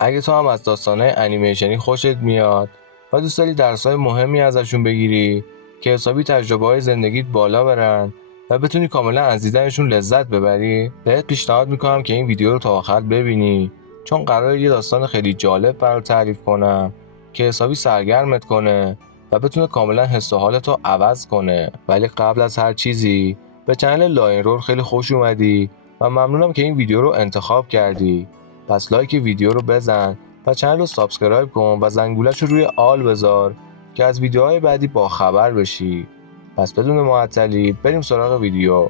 اگه تو هم از داستانهای انیمیشنی خوشت میاد و دوست داری درسای مهمی ازشون بگیری که حسابی تجربه‌های زندگیت بالا برن و بتونی کاملا از دیدنشون لذت ببری، بهت پیشنهاد میکنم که این ویدیو رو تا آخر ببینی، چون قراره یه داستان خیلی جالب برات تعریف کنم که حسابی سرگرمت کنه و بتونه کاملا حس و حالتو عوض کنه. ولی قبل از هر چیزی به چنل لاین رول خیلی خوش اومدی و ممنونم که این ویدیو رو انتخاب کردی. پس لایک ویدیو رو بزن و چنل رو سابسکرایب کن و زنگولش رو روی آل بذار که از ویدیوهای بعدی با خبر بشی. پس بدون معطلی بریم سراغ ویدیو.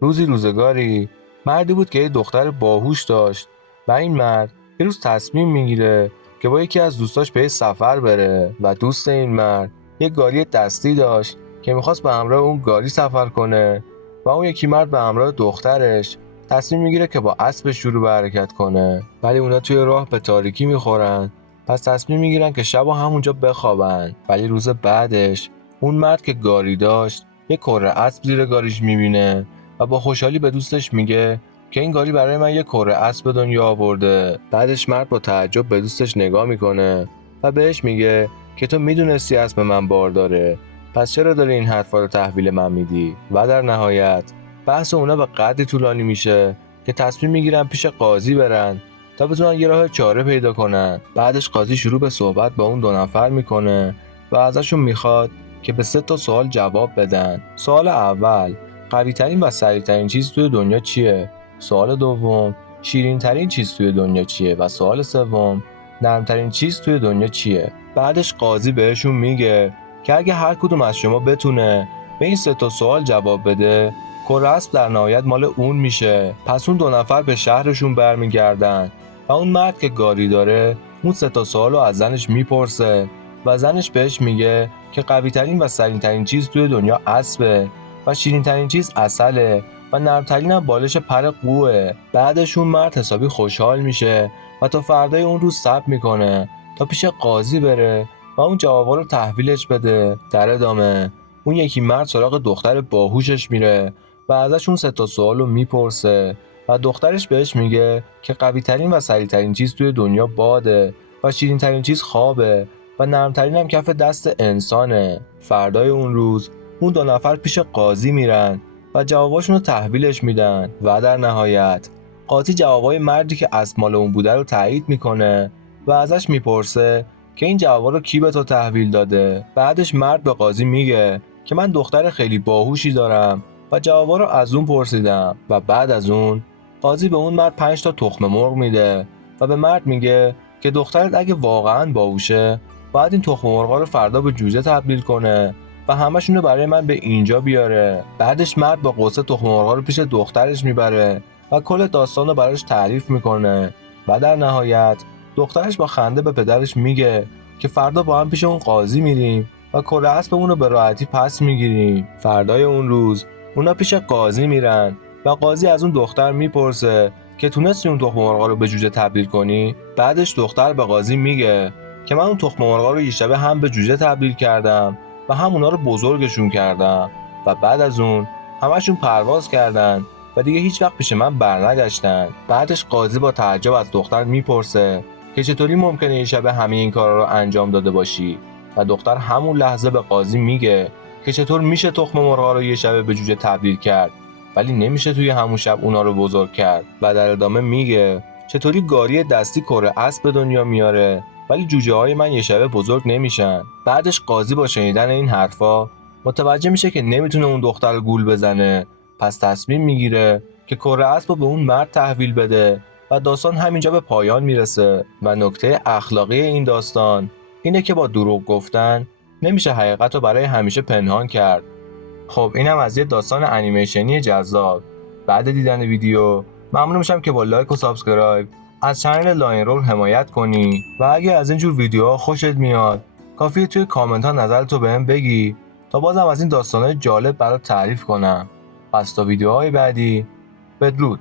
روزگاری مردی بود که یه دختر باهوش داشت و این مرد یه روز تصمیم میگیره که با یکی از دوستاش به یه سفر بره و دوست این مرد یه گاری دستی داشت که میخواست به همراه اون گاری سفر کنه و اون یکی مرد به همراه دخترش تصمیم میگیره که با اسب شروع به حرکت کنه. ولی اونا توی راه به تاریکی میخورن، پس تصمیم میگیرن که شبا همونجا بخوابن. ولی روز بعدش اون مرد که گاری داشت یه کره اسب زیر گاریش میبینه و با خوشحالی به دوستش میگه که این گاری برای من یه کره اسب به دنیا آورده. بعدش مرد با تعجب به دوستش نگاه میکنه و بهش میگه که تو میدونستی اسب من بار داره، پس چرا داری این حرفا رو تحویل من میدی؟ و در نهایت بحث اونا به قدری طولانی میشه که تصمیم میگیرن پیش قاضی برن تا بتونن یه راه چاره پیدا کنن. بعدش قاضی شروع به صحبت با اون دو نفر میکنه و ازشون میخواد که به 3 سوال جواب بدن. سوال اول: قوی ترین و سریع ترین چیز توی دنیا چیه؟ سوال دوم: شیرین ترین چیز توی دنیا چیه؟ و سوال سوم: نرم ترین چیز توی دنیا چیه؟ بعدش قاضی بهشون میگه که اگه هر کدوم از شما بتونه به این 3 سوال جواب بده، کره اسب در نهایت مال اون میشه. پس اون دو نفر به شهرشون برمیگردن و اون مرد که گاری داره اون 3 سوال رو از زنش میپرسه و زنش بهش میگه که قوی ترین و سریع ترین چیز توی دنیا اسبه و شیرین ترین چیز عسله و نرمترین هم بالش پر قوه. بعدش اون مرد حسابی خوشحال میشه و تا فردای اون روز صبر میکنه تا پیش قاضی بره و اون جوابا رو تحویلش بده. در ادامه اون یکی مرد سراغ دختر باهوشش میره و ازش اون 3 سوال رو میپرسه و دخترش بهش میگه که قوی ترین و سریع ترین چیز توی دنیا باده و شیرین ترین چیز خوابه و نرمترین هم کف دست انسانه. فردای اون روز اون دو نفر پیش قاضی میرن و جواباشون رو تحویلش میدن و در نهایت قاضی جوابای مردی که اسب مال اون بوده رو تایید میکنه و ازش میپرسه که این جوابا رو کی به تو تحویل داده. بعدش مرد به قاضی میگه که من دختر خیلی باهوشی دارم و جوابا رو از اون پرسیدم. و بعد از اون قاضی به اون مرد 5 تا تخم مرغ میده و به مرد میگه که دخترت اگه واقعا باهوشه باید این تخم مرغا رو فردا به جوجه تبدیل کنه و همشون رو برای من به اینجا بیاره. بعدش مرد با قصه تخم مرغا رو پیش دخترش میبره و کل داستان رو براش تعریف میکنه و در نهایت دخترش با خنده به پدرش میگه که فردا با هم پیش اون قاضی میریم و کره اسبمون رو به راحتی پس میگیریم. فردای اون روز اونا پیش قاضی میرن و قاضی از اون دختر میپرسه که تونستی اون تخم مرغا رو به جوجه تبدیل کنی؟ بعدش دختر به قاضی میگه که من اون تخم مرغا رو یه شبه هم به جوجه تبدیل کردم و هم اونا رو بزرگشون کردم و بعد از اون همشون پرواز کردن و دیگه هیچ وقت پیش من برنگشتن. بعدش قاضی با تعجب از دختر میپرسه که چطوری ممکنه یه شبه همه این کارا رو انجام داده باشی؟ و دختر همون لحظه به قاضی میگه که چطور میشه تخم مرغا رو یه شبه به جوجه تبدیل کرد ولی نمیشه توی همون شب اونا رو بزرگ کرد. و در ادامه میگه چطوری گاری دستی کره اسب به دنیا میاره ولی جوجه های من یه شبه بزرگ نمیشن. بعدش قاضی با شنیدن این حرفا متوجه میشه که نمیتونه اون دختر رو گول بزنه، پس تصمیم میگیره که کره اسب رو به اون مرد تحویل بده و داستان همینجا به پایان میرسه. و نکته اخلاقی این داستان اینه که با دروغ گفتن نمیشه حقیقت رو برای همیشه پنهان کرد. خب اینم از یه داستان انیمیشنی جذاب. بعد دیدن ویدیو ممنون میشم که با لایک و سابسکرایب از چنل لاین رول حمایت کنی و اگه از اینجور ویدیوها خوشت میاد کافیه توی کامنت ها نظرتو بهم بگی تا بازم از این داستانهای جالب برات تعریف کنم. پس تا ویدیوهای بعدی، بدرود.